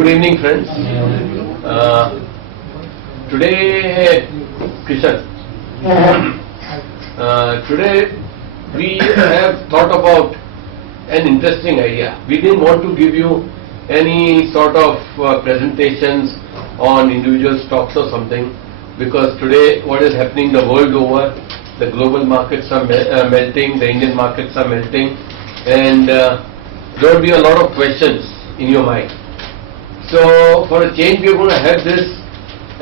Good evening, friends. Today, Kishan, today we have thought about an interesting idea. We didn't want to give you any sort of presentations on individual stocks or something, because today what is happening the world over, the global markets are melting, the Indian markets are melting, and there will be a lot of questions in your mind. So for a change, we are going to have this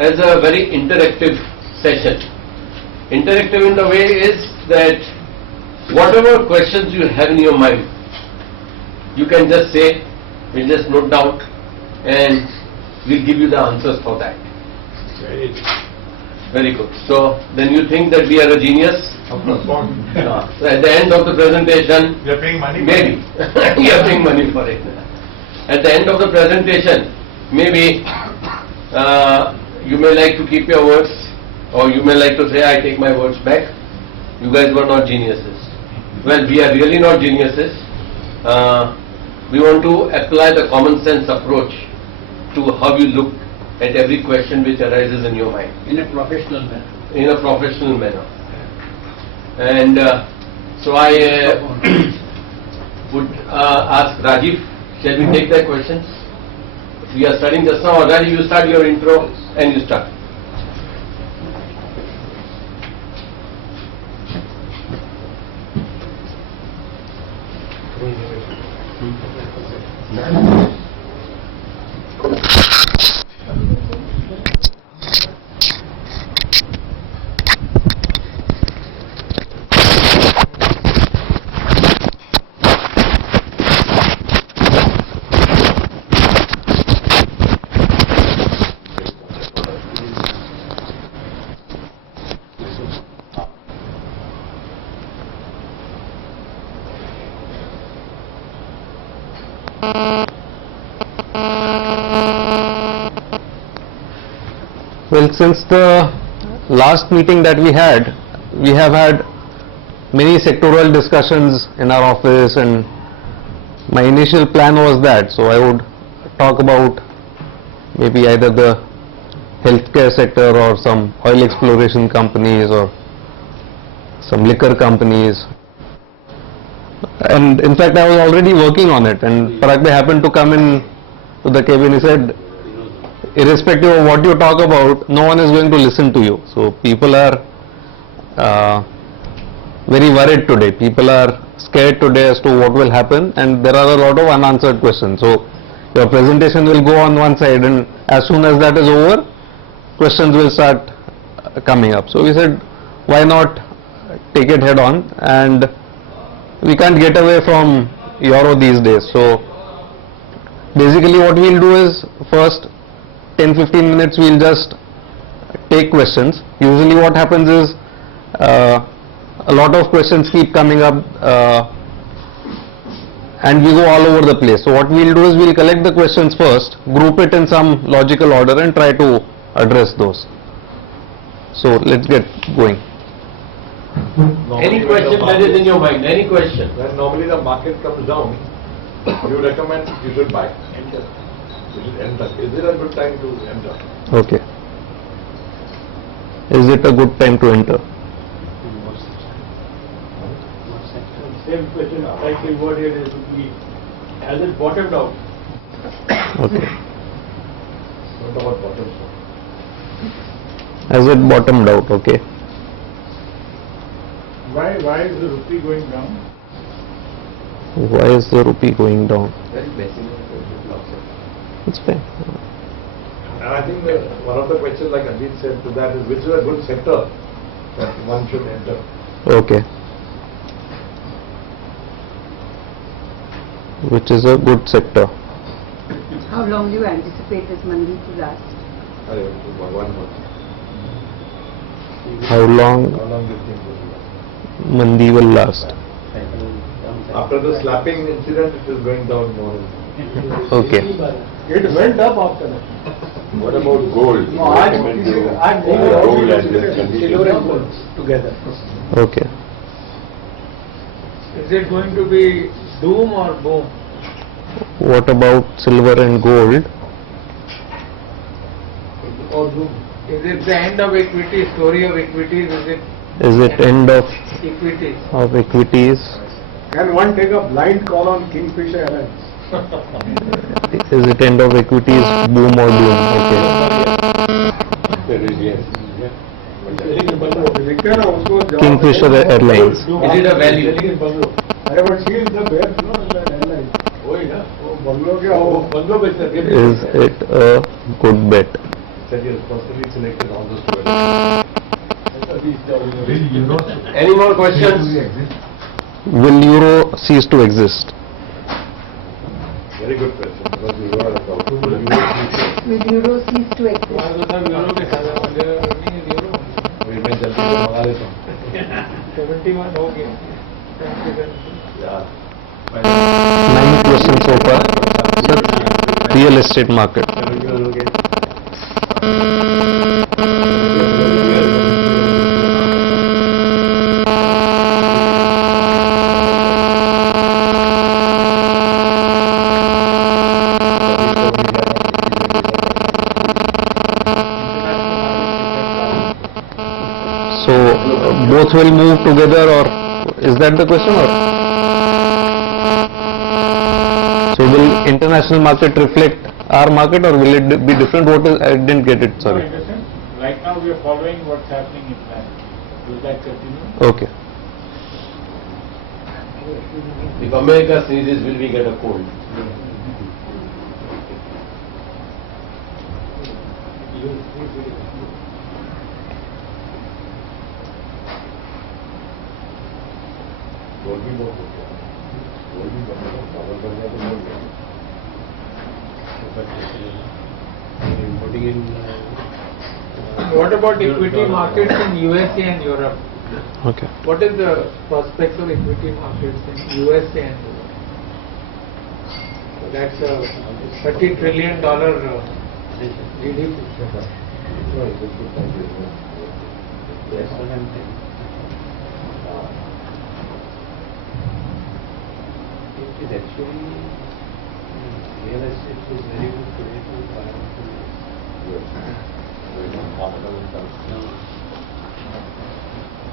as a very interactive session. Interactive in the way is that whatever questions you have in your mind, you can just say, we'll just note down and we'll give you the answers for that. Very good. So then you think that we are a genius? Of course. So at the end of the presentation, we are paying money. Maybe you are paying money for it. At the end of the presentation, maybe you may like to keep your words, or you may like to say, I take my words back. You guys were not geniuses. Well, we are really not geniuses. We want to apply the common sense approach to how you look at every question which arises in your mind. In a professional manner. In a professional manner. And so I would ask Rajeev, shall we take the questions? We are starting just now. Rajeev, you start your intro and you start. Well, since the last meeting that we have had many sectoral discussions in our office, and my initial plan was that, so I would talk about maybe either the healthcare sector or some oil exploration companies or some liquor companies. And in fact, I was already working on it, and Parag Bhai happened to come in to the cabin. He said, irrespective of what you talk about, no one is going to listen to you. So people are very worried today. People are scared today as to what will happen, and there are a lot of unanswered questions. So your presentation will go on one side, and as soon as that is over, questions will start coming up. So we said, why not take it head on? And we can't get away from Euro these days. So basically what we'll do is, first 10-15 minutes we'll just take questions. Usually what happens is a lot of questions keep coming up and we go all over the place. So what we'll do is we'll collect the questions first, group it in some logical order and try to address those. So let's get going. Any question that is in your mind, any question. When normally the market comes down, you recommend you should buy. Enter. You should enter. Is it a good time to enter? Okay. Is it a good time to enter? Same question, slightly worded, is has it bottomed out? Okay. What about bottom? Has it bottomed out? Okay. Why is the rupee going down? Why is the rupee going down? Very basic. It's fine. And I think one of the questions, like Ajit said to that, is which is a good sector that one should enter? Okay. Which is a good sector? How long do you anticipate this mandi to last? 1 month. How long How long do you think it will last? mandi will last? After the slapping incident, it is going down more. Okay. It went up after that. What about gold? No, I'm Gold and silver and gold together. Okay. Is it going to be doom or boom? What about silver and gold? or doom? Is it the end of equity, story of equities? Is it end of Equities. equities? Can one take a blind call on Kingfisher Airlines? Is it end of equities, boom or doom? Okay. Kingfisher Airlines. Is it a value? अरे but she is the best, no, in the airline. वही ना, वो बंगलों के वो बंगलों पे sir के Is it a good bet? Sir ये personally selected all those 12. Any more questions? Will euro cease to exist? Very good question, because we were about Will euro cease to exist? मैं जल्दी से मंगा देता हूँ 71 हो गया. यार 9 questions so far. Sir, real estate market. So both will move together, or is that the question? Or so will international market reflect our market, or will it be different? What is, I didn't get it. Sorry. Right now we are following what's happening in that. Will that continue? Okay. If America sneezes, will we get a cold? गोल भी बहुत होता है, गोल भी बनने का double करने को मिल गया। What about equity markets in USA and Europe? Okay. What is the prospects of equity markets in USA and Europe? That's a $30 trillion GDP. It actually, real estate is very good today to buy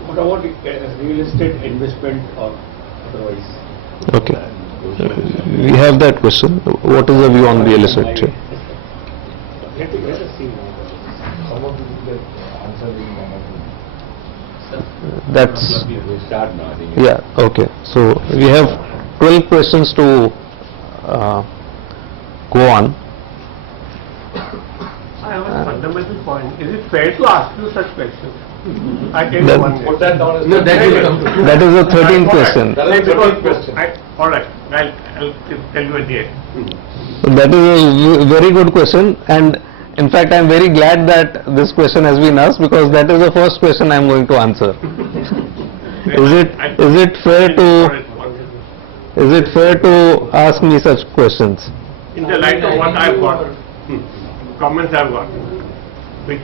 What about real estate investment or otherwise? Okay. We have that question. What is the view on real estate? Let us see now. Some of them get answer in one of them. That's We start now, I think. yeah. Okay. So we have 12 questions to go on. I have a fundamental point. Is it fair to ask you such questions? I tell you That- one Put that down as. No, that will come to. That is the 13th question. That is the 13th question. All right, I'll tell you at the end. That is a very good question, and in fact, I am very glad that this question has been asked, because that is the first question I am going to answer. Is it fair to ask me such questions? In the light of what I've got, comments I've got, which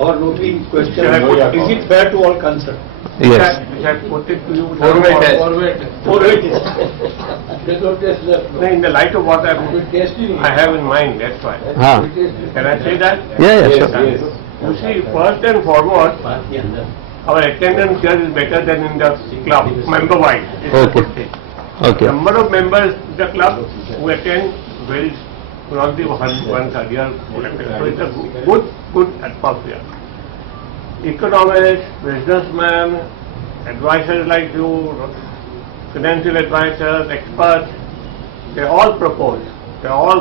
Our routine question, Shall I put- is it fair to all concerned? Yes. which I put it to you. Forward test. There's no test left. No, in the light of what I Testing. have in mind, that's why. Huh. Can I say that? Yeah, Yes, sure. yes. You see, first and foremost, our attendance here is better than in the club, member-wise. It's a Okay. good thing. Okay. Number of members in the club who attend very probably 1/3 year. So it's a good atmosphere. Economists, businessmen, advisors like you, financial advisors, experts, they all propose, they all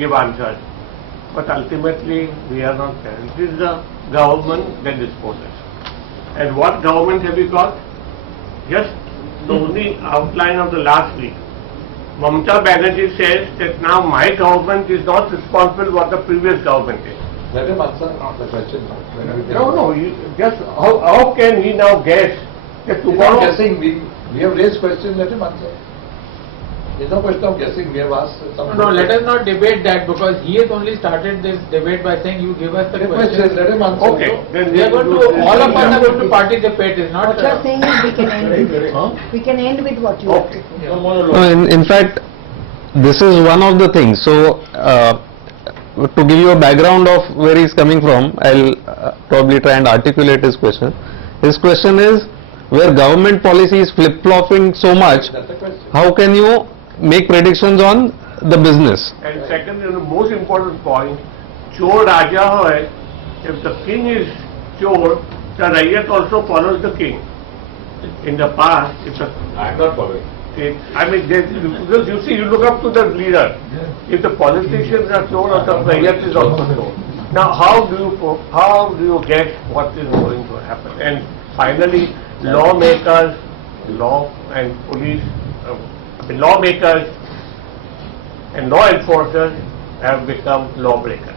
give answers. But ultimately, we are not there. It is the government that disposes. And what government have we got? Just the only outline of the last week. Mamata Banerjee says that now my government is not responsible for what the previous government is. Let him answer the question. No, just how can he now guess that He's not tomorrow? guessing, we have raised questions, let him answer. There's no question of guessing, we have asked some. No, let us not debate that, because he has only started this debate by saying you give us the question. Let him answer. Okay, then We are going to, all of us are going to participate, it's not. What you are saying is we can end with it. We can end with what you have to say. No, in fact, this is one of the things. So, to give you a background of where he's coming from, I'll probably try and articulate his question. His question is, where government policy is flip-flopping so much, That's the question. how can you make predictions on the business? And second, and the most important point, Chor Raja hai, if the king is Chor, the Raiyat also follows the king. In the past, if the I'm not following. I mean, because you see, you look up to the leader. If the politicians are shown or the Raiyat is also shown. Now, how do you guess what is going to happen? And finally, lawmakers, law and police, lawmakers and law enforcers have become lawbreakers.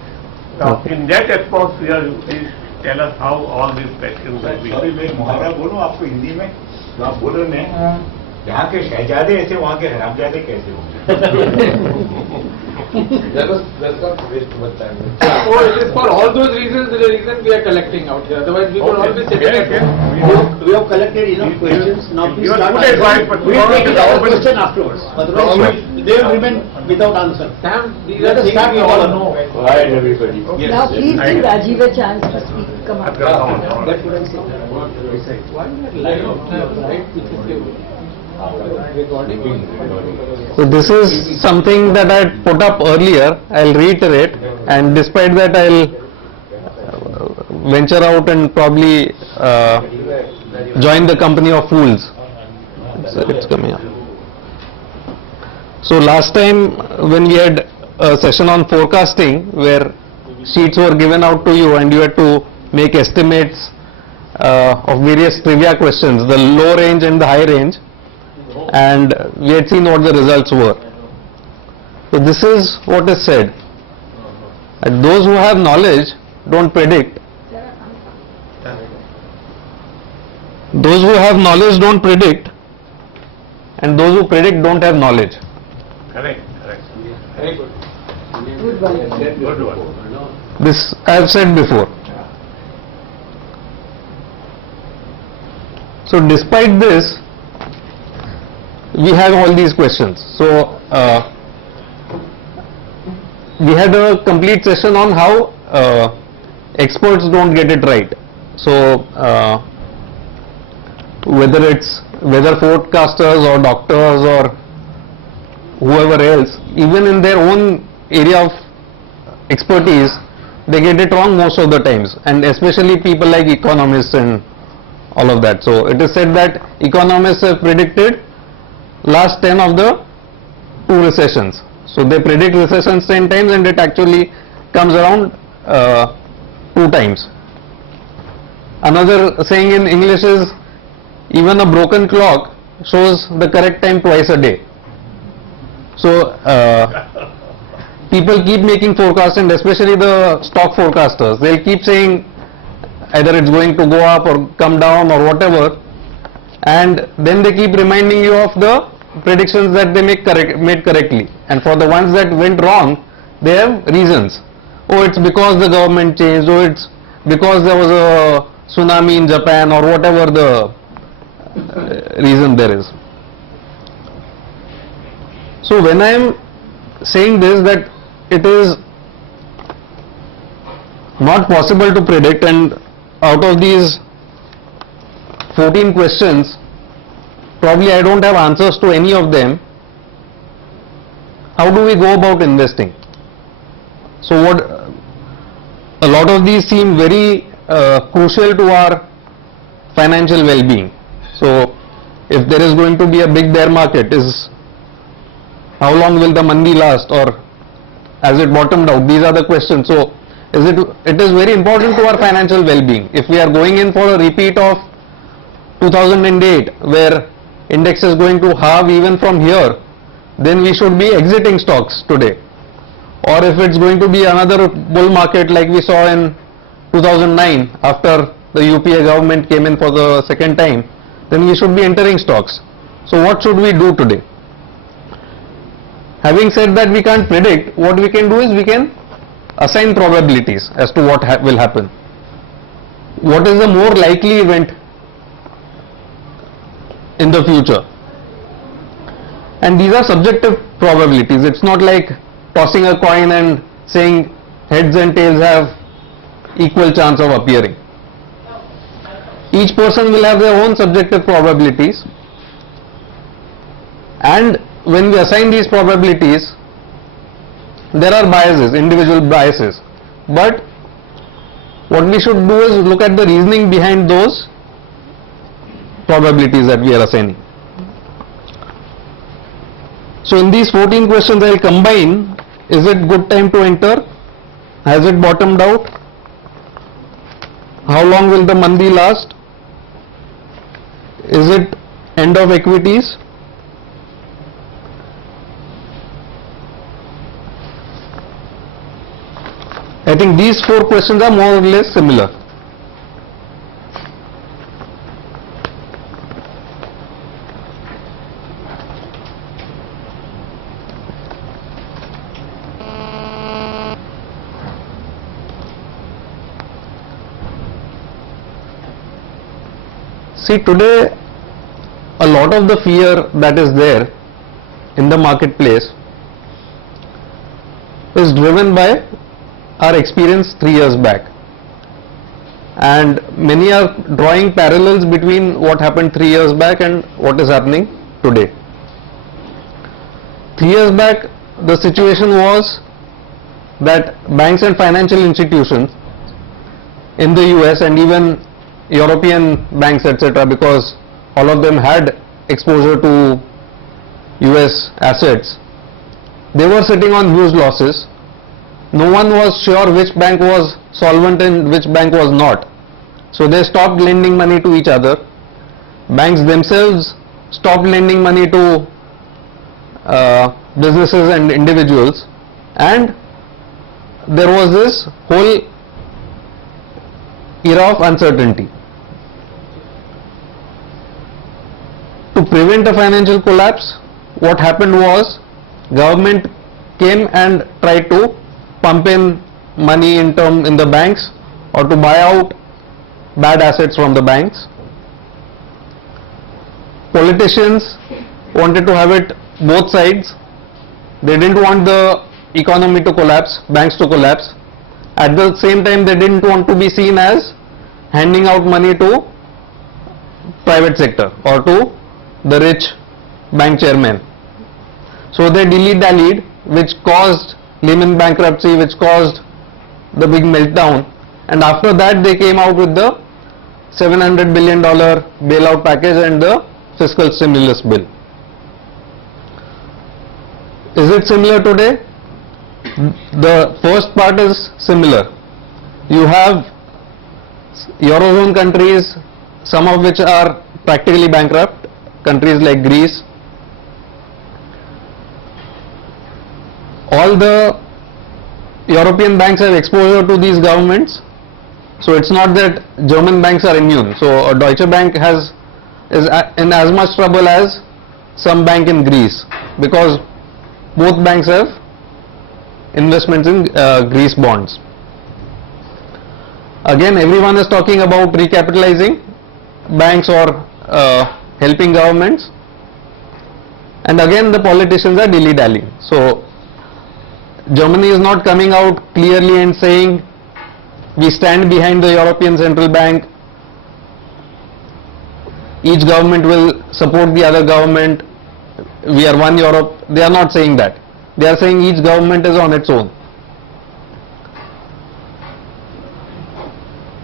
Now, in that atmosphere, you please tell us how all these questions will be. Sorry मैं मुहावरा बोलूं आपको हिंदी में तो आप बोल रहे हैं जहाँ के शहजादे ऐसे वहाँ के हरामजादे कैसे होंगे Let's not waste too much time. Oh, it is for all those reasons, the reason we are collecting out here. Otherwise, we will all be sitting at home. We have collected enough questions, now please You are start good advice, but We'll take it as a government- question afterwards, otherwise they will remain without answer. Sam, these Let are us things start we with all all. know. Right, everybody. Now please give Rajeev a chance to speak. Come on. That's what I'm saying. Why right, which is given. Recording. So this is something that I had put up earlier. I'll reiterate, and despite that I'll venture out and probably join the company of fools. It's coming up. So last time when we had a session on forecasting where sheets were given out to you and you had to make estimates of various trivia questions, the low range and the high range, and we had seen what the results were. So this is what is said. And those who have knowledge don't predict. Those who have knowledge don't predict, and those who predict don't have knowledge. Correct, correct. Very good. Good one. Good one. This I have said before. So despite this, we have all these questions. So we had a complete session on how experts don't get it right. So whether it's weather forecasters or doctors or whoever else, even in their own area of expertise, they get it wrong most of the times, and especially people like economists and all of that. So it is said that economists have predicted last 10 of the 2 recessions. So they predict recessions 10 times and it actually comes around 2 times. Another saying in English is, even a broken clock shows the correct time twice a day. So people keep making forecasts, and especially the stock forecasters, they'll keep saying either it's going to go up or come down or whatever, and then they keep reminding you of the predictions that they made correctly, and for the ones that went wrong, they have reasons. Oh, it's because the government changed, oh, it's because there was a tsunami in Japan, or whatever the reason there is. So when I am saying this, that it is not possible to predict, and out of these 14 questions, probably I don't have answers to any of them. How do we go about investing? So what, a lot of these seem very crucial to our financial well-being. So if there is going to be a big bear market, how long will the mandi last, or has it bottomed out? These are the questions. So it is very important to our financial well-being. If we are going in for a repeat of 2008, where index is going to halve even from here, then we should be exiting stocks today. Or if it's going to be another bull market like we saw in 2009 after the UPA government came in for the second time, then we should be entering stocks. So what should we do today? Having said that we can't predict, what we can do is we can assign probabilities as to what will happen. What is the more likely event in the future? And these are subjective probabilities. It's not like tossing a coin and saying heads and tails have equal chance of appearing. Each person will have their own subjective probabilities, and when we assign these probabilities, there are biases, individual biases, but what we should do is look at the reasoning behind those probabilities that we are assigning. So in these 14 questions I will combine: is it good time to enter? Has it bottomed out? How long will the mandi last? Is it end of equities? I think these 4 questions are more or less similar. See, today a lot of the fear that is there in the marketplace is driven by our experience 3 years back, and many are drawing parallels between what happened 3 years back and what is happening today. 3 years back the situation was that banks and financial institutions in the US and even European banks, etc., because all of them had exposure to US assets, they were sitting on huge losses. No one was sure which bank was solvent and which bank was not. So they stopped lending money to each other. Banks themselves stopped lending money to businesses and individuals, and there was this whole era of uncertainty. To prevent a financial collapse, what happened was government came and tried to pump in money in the banks, or to buy out bad assets from the banks. Politicians wanted to have it both sides. They didn't want the economy to collapse, banks to collapse. At the same time, they didn't want to be seen as handing out money to private sector or to the rich bank chairman. So they dilly-dallied, which caused Lehman bankruptcy, which caused the big meltdown, and after that they came out with the $700 billion bailout package and the fiscal stimulus bill. Is it similar today? The first part is similar. You have Eurozone countries, some of which are practically bankrupt, countries like Greece. All the European banks have exposure to these governments, so it's not that German banks are immune. So a Deutsche Bank is in as much trouble as some bank in Greece, because both banks have investments in Greece bonds. Again, everyone is talking about recapitalizing banks or helping governments, and again the politicians are dilly-dallying. So Germany is not coming out clearly and saying we stand behind the European Central Bank, each government will support the other government, we are one Europe. They are not saying that. They are saying each government is on its own.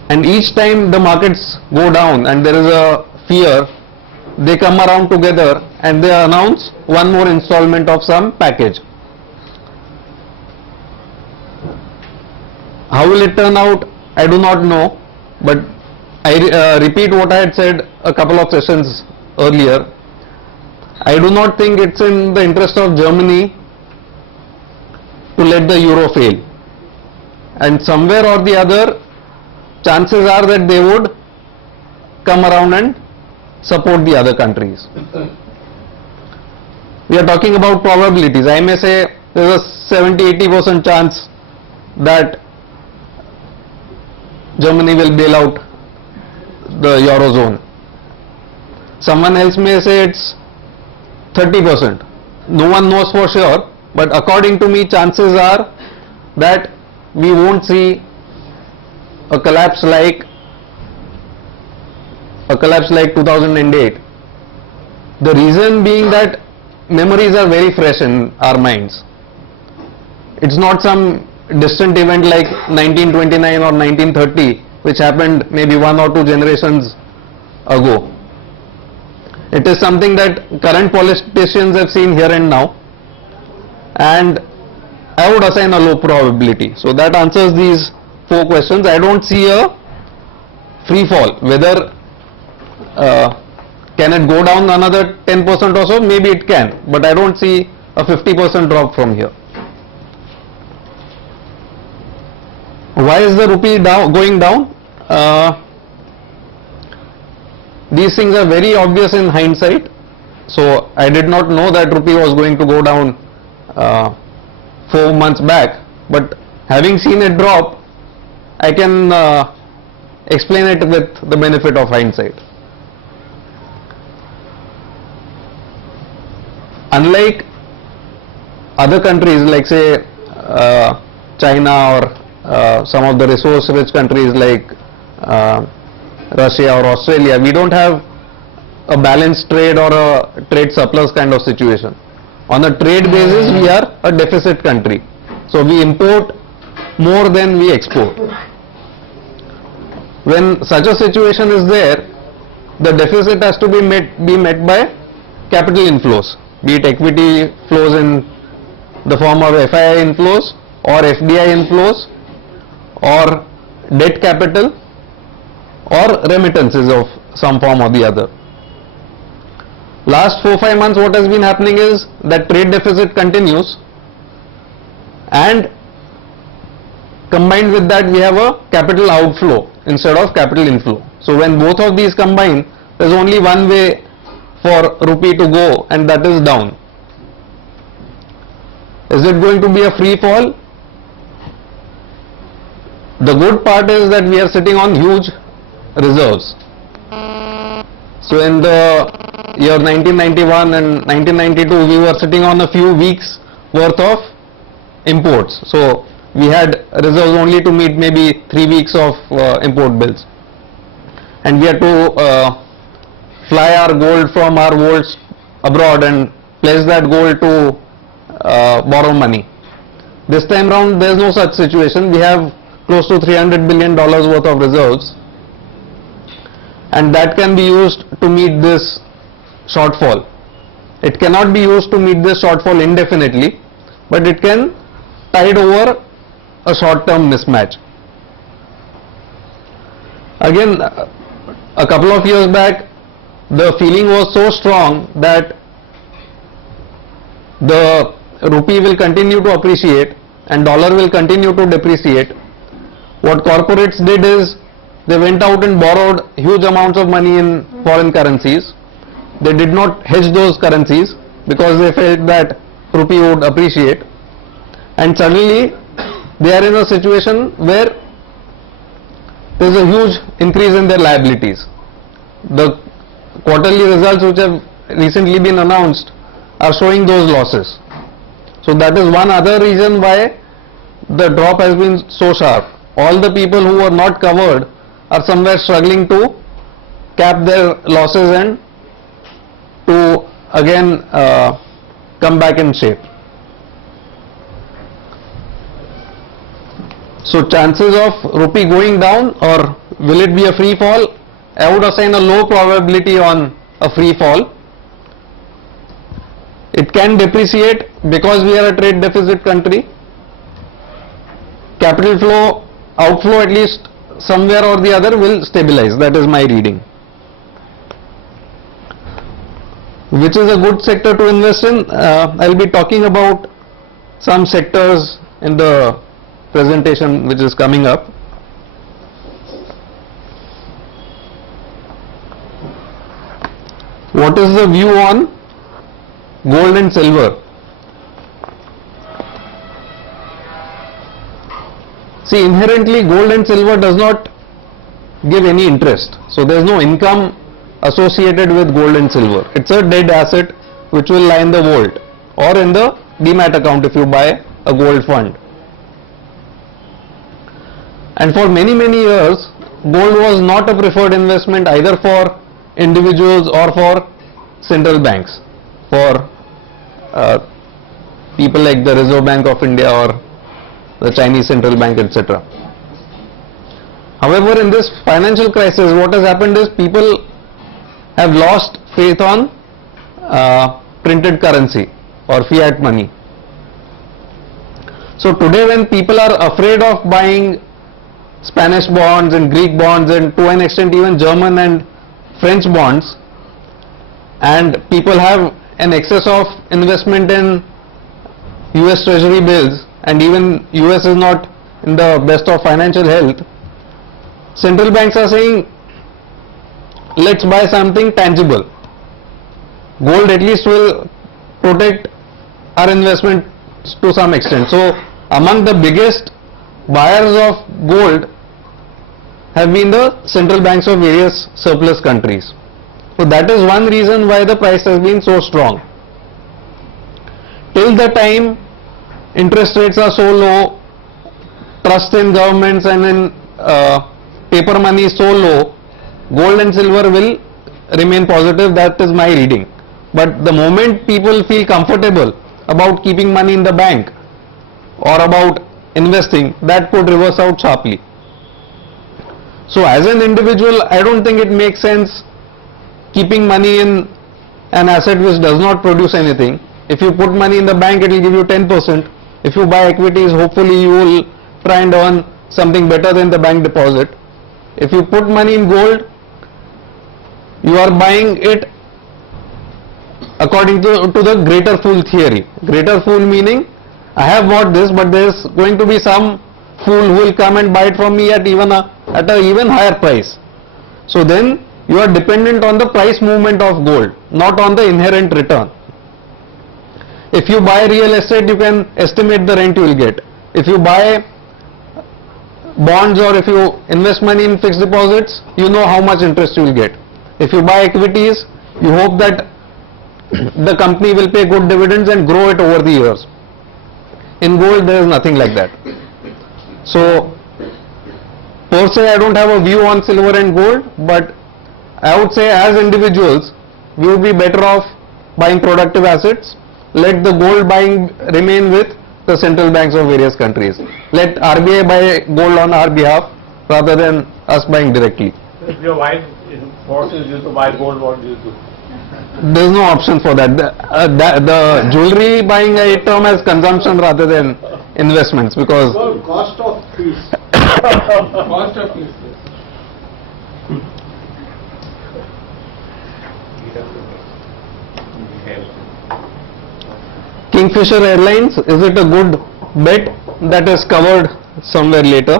And each time the markets go down and there is a fear, they come around together and they announce one more installment of some package. How will it turn out? I do not know, but I repeat what I had said a couple of sessions earlier. I do not think it's in the interest of Germany to let the euro fail, and somewhere or the other chances are that they would come around and support the other countries. We are talking about probabilities. I may say there is a 70-80% chance that Germany will bail out the Eurozone. Someone else may say it's 30%. No one knows for sure, but according to me, chances are that we won't see a collapse like 2008. The reason being that memories are very fresh in our minds. It's not some distant event like 1929 or 1930, which happened maybe 1 or 2 generations ago. It is something that current politicians have seen here and now, and I would assign a low probability. So that answers these 4 questions. I don't see a free fall. Whether can it go down another 10% or so? Maybe it can, but I don't see a 50% drop from here. Why is the rupee going down? These things are very obvious in hindsight. So I did not know that rupee was going to go down 4 months back, but having seen it drop, I can explain it with the benefit of hindsight. Unlike other countries like say China or some of the resource-rich countries like Russia or Australia, we don't have a balanced trade or a trade surplus kind of situation. On a trade basis, we are a deficit country. So we import more than we export. When such a situation is there, the deficit has to be met by capital inflows, be it equity flows in the form of FII inflows or FDI inflows or debt capital or remittances of some form or the other. Last 4-5 months what has been happening is that trade deficit continues, and combined with that we have a capital outflow instead of capital inflow. So when both of these combine, there is only one way for rupee to go, and that is down. Is it going to be a free fall? The good part is that we are sitting on huge reserves. So in the year 1991 and 1992, we were sitting on a few weeks worth of imports. So we had reserves only to meet maybe 3 weeks of import bills, and we had to fly our gold from our vaults abroad and place that gold to borrow money. This time round there is no such situation. We have close to $300 billion worth of reserves, and that can be used to meet this shortfall. It cannot be used to meet this shortfall indefinitely, but it can tide over a short-term mismatch. Again, a couple of years back, the feeling was so strong that the rupee will continue to appreciate and dollar will continue to depreciate. What corporates did is they went out and borrowed huge amounts of money in foreign currencies. They did not hedge those currencies because they felt that rupee would appreciate, and suddenly they are in a situation where there is a huge increase in their liabilities. The quarterly results which have recently been announced are showing those losses. So that is one other reason why the drop has been so sharp. All the people who were not covered are somewhere struggling to cap their losses and to again come back in shape. So chances of rupee going down, or will it be a free fall? I would assign a low probability on a free fall. It can depreciate because we are a trade deficit country. Capital flow, outflow at least somewhere or the other will stabilize. That is my reading. Which is a good sector to invest in? I will be talking about some sectors in the presentation which is coming up. What is the view on gold and silver? See, inherently gold and silver does not give any interest. So there is no income associated with gold and silver. It's a dead asset which will lie in the vault or in the demat account if you buy a gold fund. And for many years, gold was not a preferred investment either for individuals or for central banks, for people like the Reserve Bank of India or the Chinese Central Bank, etc. However, in this financial crisis, what has happened is people have lost faith on printed currency or fiat money. So today when people are afraid of buying Spanish bonds and Greek bonds and to an extent even German and French bonds, and people have an excess of investment in US Treasury bills, and even US is not in the best of financial health, central banks are saying, let's buy something tangible. Gold at least will protect our investment to some extent. So among the biggest buyers of gold have been the central banks of various surplus countries. So that is one reason why the price has been so strong. Till the time interest rates are so low, trust in governments and in paper money is so low, gold and silver will remain positive. That is my reading. But the moment people feel comfortable about keeping money in the bank or about investing, that could reverse out sharply. So as an individual, I don't think it makes sense keeping money in an asset which does not produce anything. If you put money in the bank, it will give you 10%. If you buy equities, hopefully you will try and earn something better than the bank deposit. If you put money in gold, you are buying it according to the greater fool theory. Greater fool meaning, I have bought this, but there is going to be some fool who will come and buy it from me at an even higher price. So then you are dependent on the price movement of gold, not on the inherent return. If you buy real estate, you can estimate the rent you will get. If you buy bonds or if you invest money in fixed deposits, you know how much interest you will get. If you buy equities, you hope that the company will pay good dividends and grow it over the years. In gold, there is nothing like that. So, per se, I don't have a view on silver and gold, but I would say as individuals, we would be better off buying productive assets. Let the gold buying remain with the central banks of various countries. Let RBI buy gold on our behalf rather than us buying directly. If your wife forces you to buy gold, what do you do? There is no option for that. The jewelry buying I term as consumption rather than investments, because Cost of peace. Cost of peace. Kingfisher Airlines, is it a good bet? That is covered somewhere later.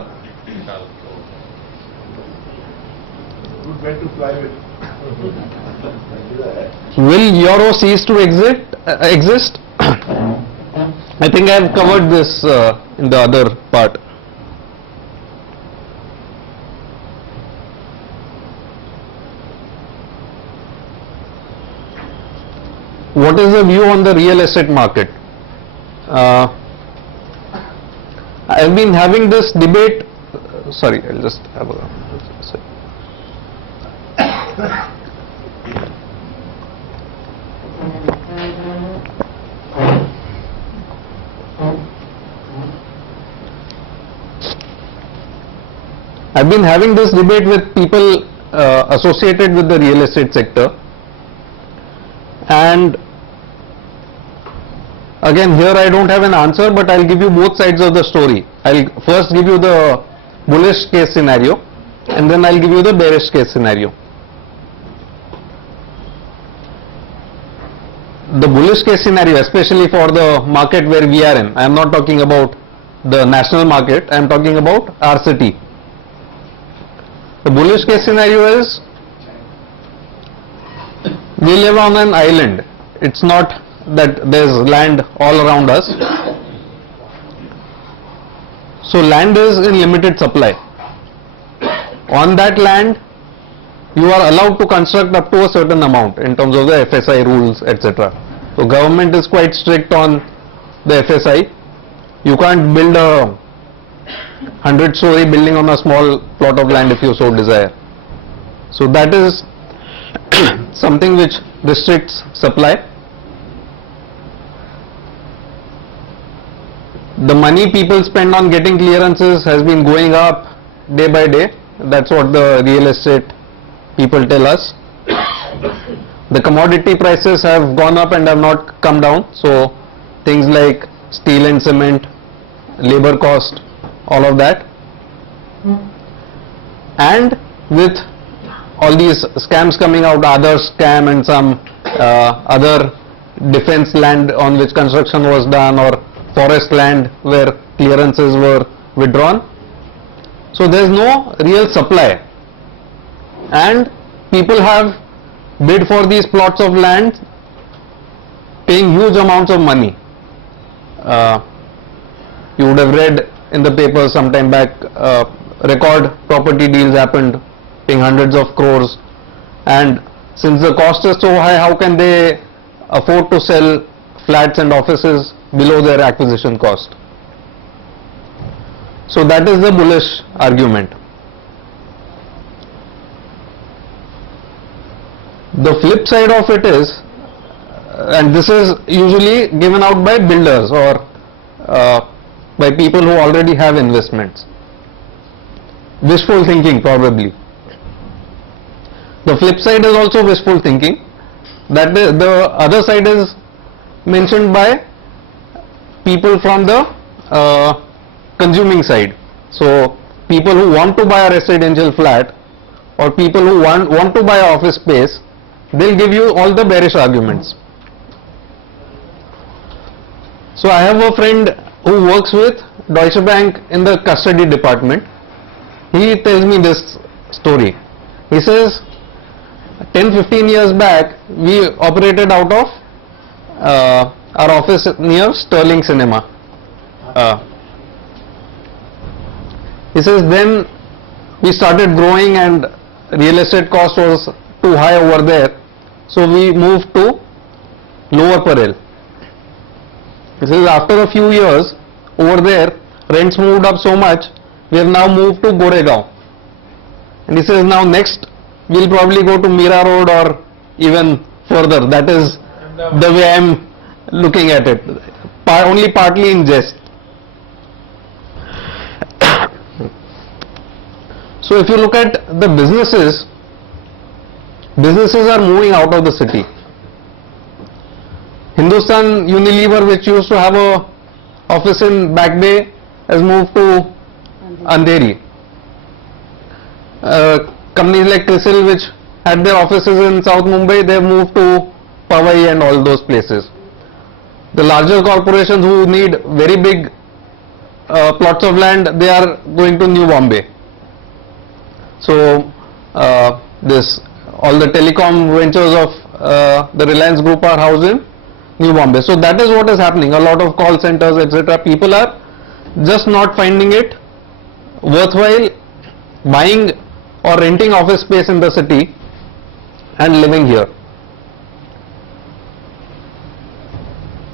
Good bet to fly with. Will euro cease to exist? I think I have covered this in the other part. What is the view on the real estate market? I have been having this debate. Sorry, I'll just have a. I've been having this debate with people associated with the real estate sector, and again here I don't have an answer, but I'll give you both sides of the story. I'll first give you the bullish case scenario and then I'll give you the bearish case scenario. The bullish case scenario, especially for the market where we are in, I am not talking about the national market, I am talking about our city. The bullish case scenario is, we live on an island. It's not that there's land all around us. So land is in limited supply. On that land, you are allowed to construct up to a certain amount in terms of the FSI rules, etc. So government is quite strict on the FSI. You can't build a 100-story building on a small plot of land if you so desire. So that is something which restricts supply. The money people spend on getting clearances has been going up day by day. That's what the real estate people tell us. The commodity prices have gone up and have not come down. So things like steel and cement, labor cost, all of that. And with all these scams coming out, other scam and some other defense land on which construction was done, or forest land where clearances were withdrawn. So there is no real supply, and people have bid for these plots of land paying huge amounts of money. You would have read in the paper some time back, record property deals happened paying hundreds of crores, and since the cost is so high, how can they afford to sell flats and offices below their acquisition cost? So that is the bullish argument. The flip side of it is, and this is usually given out by builders or by people who already have investments. Wishful thinking probably. The flip side is also wishful thinking. That the other side is mentioned by people from the consuming side. So people who want to buy a residential flat or people who want to buy office space, they'll give you all the bearish arguments. So I have a friend who works with Deutsche Bank in the custody department. He tells me this story. He says 10-15 years back we operated out of our office near Sterling Cinema. He says then we started growing and real estate cost was too high over there, so we moved to Lower Parel. He says after a few years over there rents moved up so much, we have now moved to Goregaon. And he says now next we'll probably go to Mira Road or even further. That is the way I am looking at it, only partly in jest. So if you look at the businesses are moving out of the city. Hindustan Unilever, which used to have a office in Back Bay, has moved to Andheri. Companies like CRISIL, which had their offices in South Mumbai, they have moved to Powai and all those places. The larger corporations who need very big plots of land, they are going to New Bombay. So all the telecom ventures of the Reliance Group are housed in New Bombay. So that is what is happening. A lot of call centers, etc. People are just not finding it worthwhile buying or renting office space in the city and living here.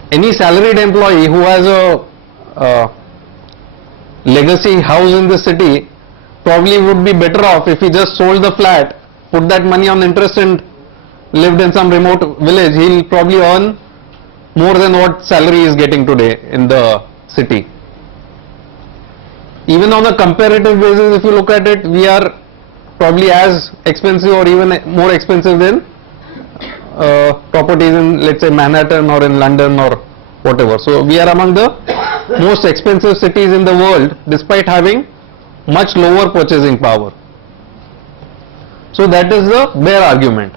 Any salaried employee who has a legacy house in the city probably would be better off if he just sold the flat, put that money on interest and lived in some remote village. He'll probably earn more than what salary is getting today in the city. Even on a comparative basis, if you look at it, we are probably as expensive or even more expensive than properties in, let's say, Manhattan or in London or whatever. So we are among the most expensive cities in the world despite having much lower purchasing power. So that is the bear argument.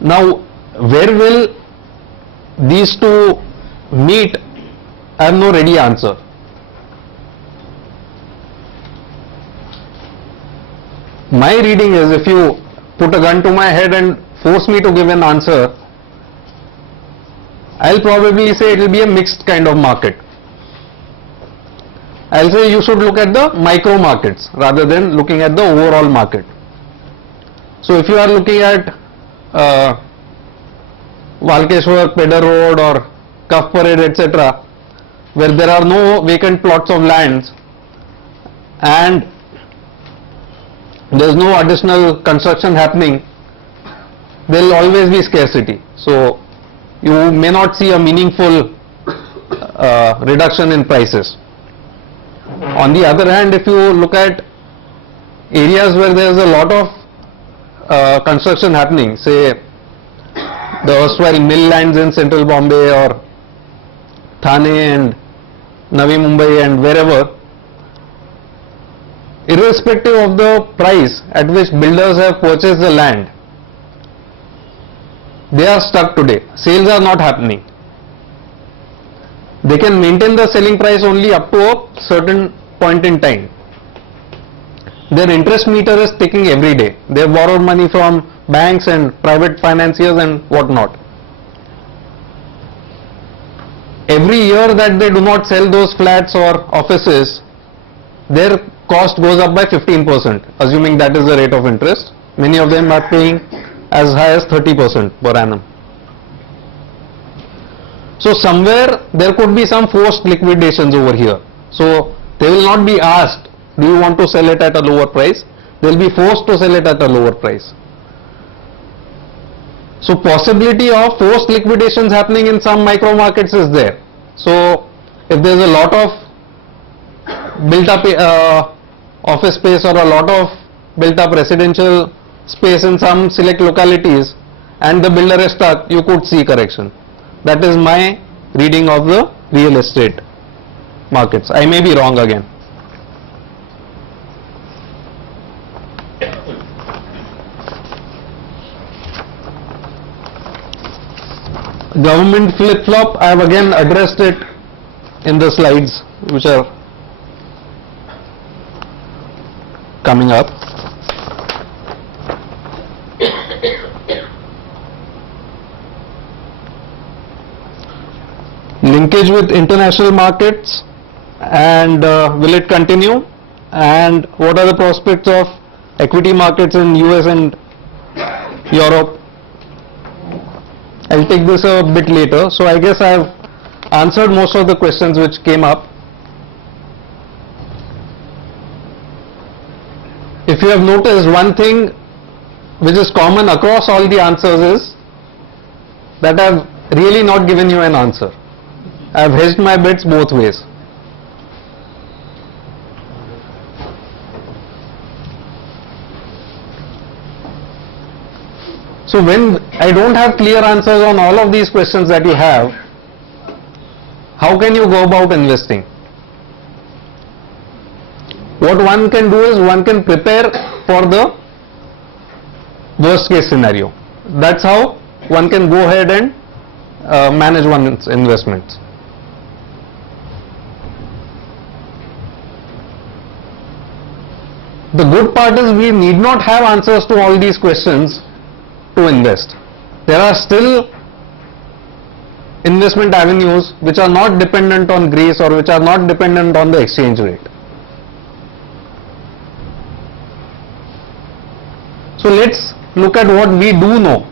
Now where will these two meet? I have no ready answer. My reading is, if you put a gun to my head and force me to give an answer, I'll probably say it will be a mixed kind of market. I'll say you should look at the micro markets rather than looking at the overall market. So if you are looking at Walkeshwar, Pedder Road or Cuff Parade, etc., where there are no vacant plots of lands and there is no additional construction happening, there will always be scarcity. So you may not see a meaningful reduction in prices. On the other hand, if you look at areas where there is a lot of construction happening, say the erstwhile mill lands in central Bombay or Thane and Navi Mumbai and wherever, irrespective of the price at which builders have purchased the land, they are stuck today. Sales are not happening. They can maintain the selling price only up to a certain point in time. Their interest meter is ticking every day. They have borrowed money from banks and private financiers and whatnot. Every year that they do not sell those flats or offices, their cost goes up by 15%, assuming that is the rate of interest. Many of them are paying as high as 30% per annum. So somewhere there could be some forced liquidations over here. So they will not be asked, do you want to sell it at a lower price? They will be forced to sell it at a lower price. So possibility of forced liquidations happening in some micro markets is there. So if there is a lot of built up office space or a lot of built up residential space in some select localities and the builder is stuck, you could see correction. That is my reading of the real estate markets. I may be wrong again. Government flip-flop, I have again addressed it in the slides which are coming up. Linkage with international markets, and will it continue, and what are the prospects of equity markets in US and Europe. I'll take this a bit later. So I guess I have answered most of the questions which came up. If you have noticed, one thing which is common across all the answers is that I have really not given you an answer. I have hedged my bets both ways. So when I don't have clear answers on all of these questions that you have, how can you go about investing? What one can do is one can prepare for the worst case scenario. That's how one can go ahead and manage one's investments. The good part is we need not have answers to all these questions to invest. There are still investment avenues which are not dependent on grace or which are not dependent on the exchange rate. So let's look at what we do know.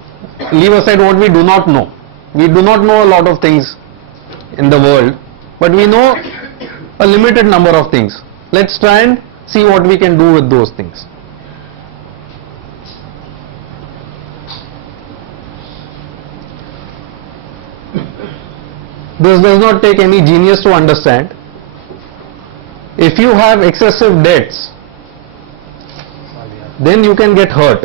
Leave aside what we do not know. We do not know a lot of things in the world, but we know a limited number of things. Let's try and see what we can do with those things. This does not take any genius to understand. If you have excessive debts, then you can get hurt.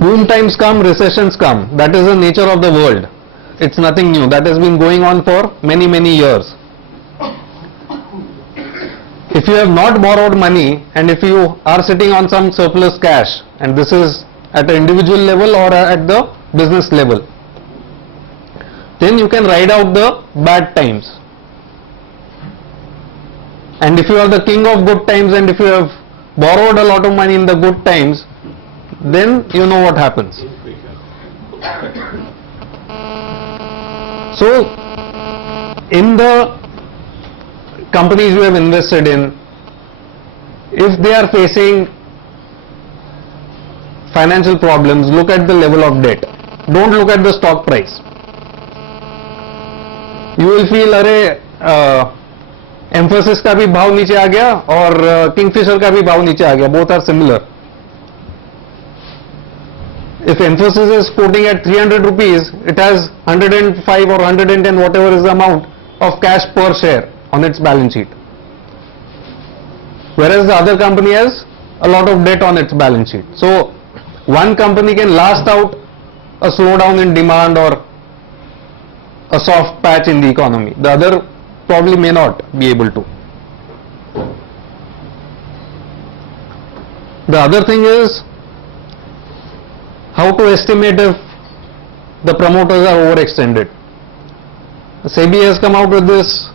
Boom times come, recessions come. That is the nature of the world. It's nothing new. That has been going on for many, many years. If you have not borrowed money and if you are sitting on some surplus cash, and this is at an individual level or at the business level, then you can ride out the bad times. And if you are the king of good times and if you have borrowed a lot of money in the good times, then you know what happens. So, in the companies you have invested in, if they are facing financial problems, look at the level of debt. don't look at the stock price. You will feel, अरे Emphasis का भी भाव नीचे आ गया और Kingfisher का भी भाव नीचे आ गया. Both are similar. If Emphasis is quoting at 300 rupees, it has 105 or 110 whatever is the amount of cash per share on its balance sheet. Whereas the other company has a lot of debt on its balance sheet. So one company can last out a slowdown in demand or a soft patch in the economy. The other probably may not be able to. The other thing is how to estimate if the promoters are overextended. SEBI has come out with this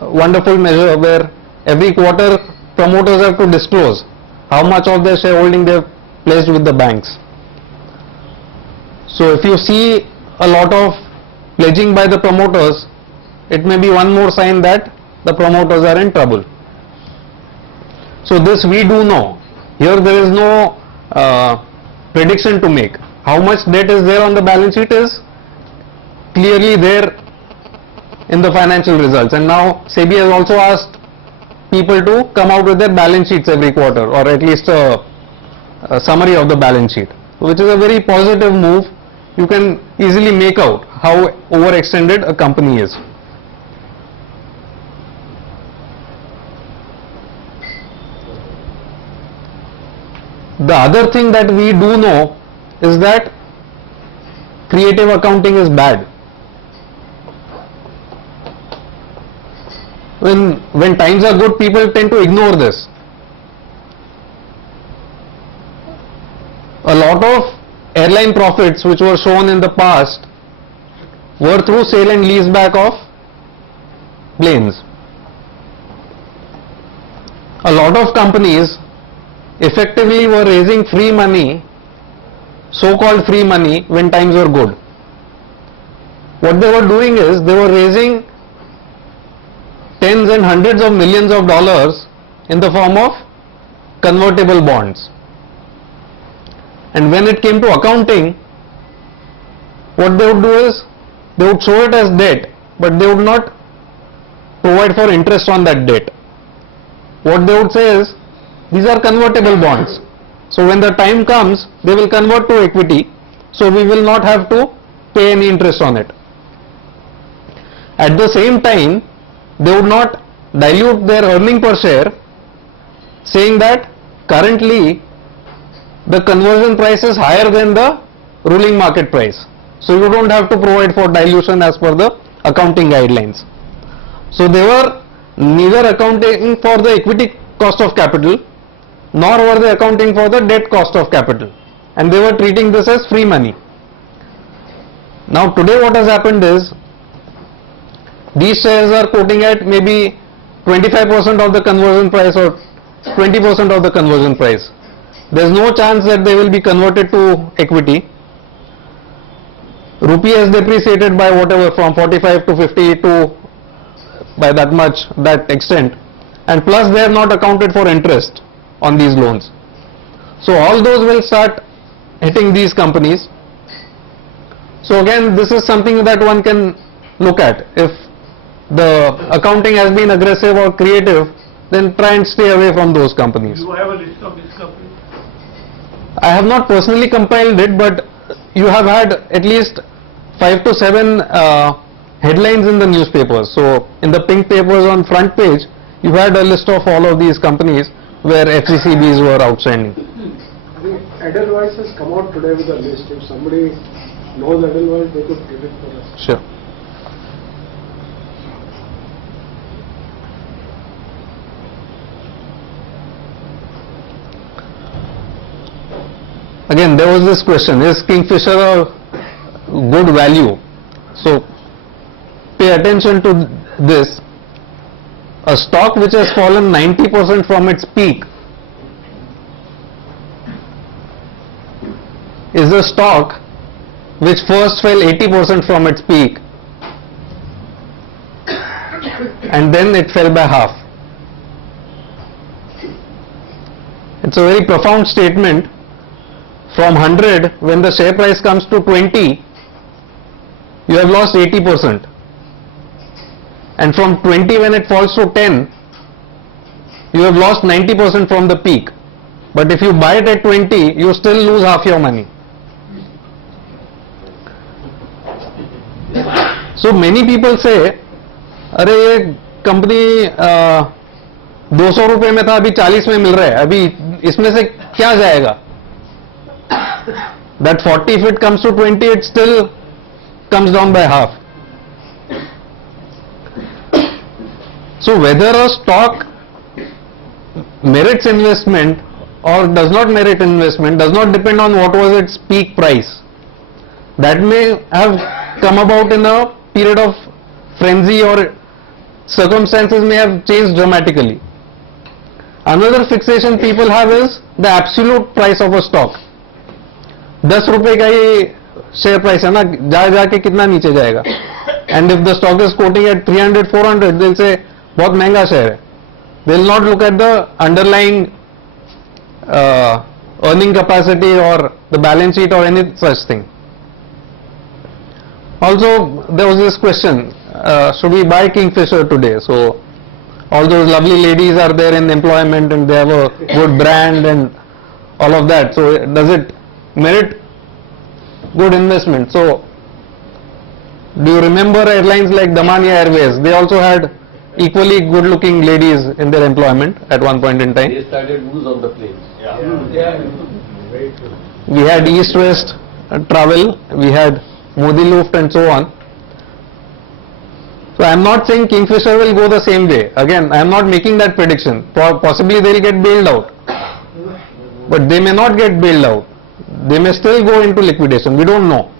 wonderful measure where every quarter promoters have to disclose how much of their shareholding they have placed with the banks. So if you see a lot of pledging by the promoters, it may be one more sign that the promoters are in trouble. So this we do know. Here there is no prediction to make. How much debt is there on the balance sheet is clearly there in the financial results, and now SEBI has also asked people to come out with their balance sheets every quarter, or at least a summary of the balance sheet, which is a very positive move. You can easily make out how overextended a company is. The other thing that we do know is that creative accounting is bad. When times are good, people tend to ignore this. A lot of airline profits which were shown in the past were through sale and lease back of planes. A lot of companies effectively were raising free money, so-called free money, when times were good. What they were doing is they were raising tens and hundreds of millions of dollars in the form of convertible bonds. And when it came to accounting, what they would do is they would show it as debt, but they would not provide for interest on that debt. What they would say is, these are convertible bonds. So when the time comes, they will convert to equity, so we will not have to pay any interest on it. At the same time, they would not dilute their earning per share, saying that currently the conversion price is higher than the ruling market price. So you don't have to provide for dilution as per the accounting guidelines. So they were neither accounting for the equity cost of capital, nor were they accounting for the debt cost of capital, and they were treating this as free money. Now today what has happened is, these shares are quoting at maybe 25% of the conversion price or 20% of the conversion price. There is no chance that they will be converted to equity. Rupee has depreciated by whatever, from 45 to 50 to by that much, that extent, and plus they have not accounted for interest on these loans. So all those will start hitting these companies. So again, this is something that one can look at. If the accounting has been aggressive or creative, then try and stay away from those companies. You have a list of these companies? I have not personally compiled it, but you have had at least 5 to 7 headlines in the newspapers. So in the pink papers on front page, you had a list of all of these companies where FCCBs were outstanding. The Edelweiss has come out today with a list. If somebody knows Edelweiss, they could give it for us. Sure. Again, there was this question, is Kingfisher a good value? So pay attention to this. A stock which has fallen 90% from its peak is a stock which first fell 80% from its peak and then it fell by half. It's a very profound statement. from 100, when the share price comes to 20, you have lost 80%. And from 20, when it falls to 10, you have lost 90% from the peak. But if you buy it at 20, you still lose half your money. So many people say, अरे ये company 200 रुपए में था, अभी 40 में मिल रहा है, अभी इसमें से क्या जाएगा? That 40, if it comes to 20, it still comes down by half. So whether a stock merits investment or does not merit investment does not depend on what was its peak price. That may have come about in a period of frenzy, or circumstances may have changed dramatically. Another fixation people have is the absolute price of a stock. 10 रुपए का ही share price है ना, जाके कितना नीचे जाएगा? And if the stock is quoting at 300, 400, they'll say बहुत महंगा शेयर है. They'll not look at the underlying earning capacity or the balance sheet or any such thing. Also, there was this question, should we buy Kingfisher today? So, all those lovely ladies are there in employment and they have a good brand and all of that. So, does it merit good investment? So, do you remember airlines like Damania Airways? They also had equally good looking ladies in their employment at one point in time. They started booze on the planes. Very true. We had East-West travel, we had Modi Luft and so on. So I am not saying Kingfisher will go the same way. Again, I am not making that prediction. Possibly they will get bailed out. But they may not get bailed out. They may still go into liquidation. We don't know.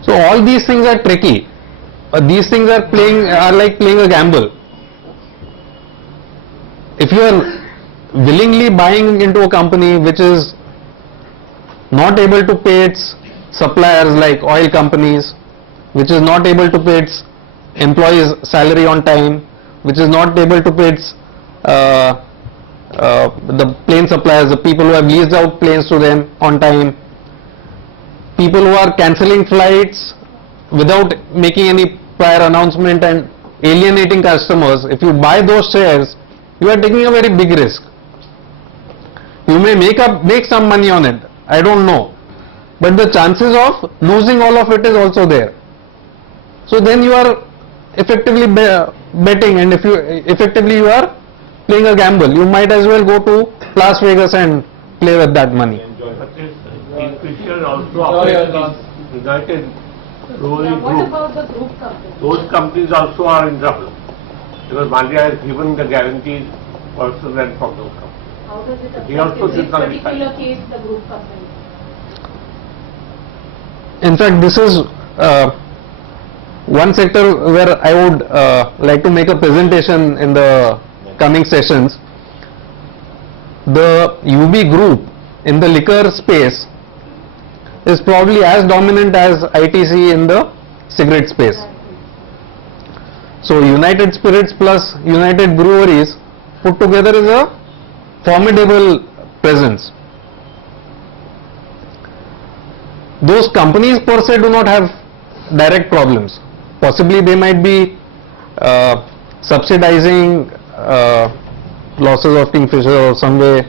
So all these things are tricky. These things are like playing a gamble. If you are willingly buying into a company which is not able to pay its suppliers like oil companies, which is not able to pay its employees' salary on time, which is not able to pay its the plane suppliers, the people who have leased out planes to them on time, people who are cancelling flights without making any prior announcement and alienating customers. If you buy those shares, you are taking a very big risk. You may make some money on it, I don't know, but the chances of losing all of it is also there. So then you are effectively betting, and if you effectively you are playing a gamble. You might as well go to Las Vegas and play with that money. But this Kingfisher also operates in United Rolling What Group. about the group companies? Those companies also are in trouble because Malia has given the guarantees also then from those companies. How does it He also affect in did this not particular decide. case the group company? In fact, this is one sector where I would like to make a presentation in the coming sessions. The UB group in the liquor space is probably as dominant as ITC in the cigarette space. So United Spirits plus United Breweries put together is a formidable presence. Those companies per se do not have direct problems. Possibly they might be subsidizing losses of Kingfisher or some way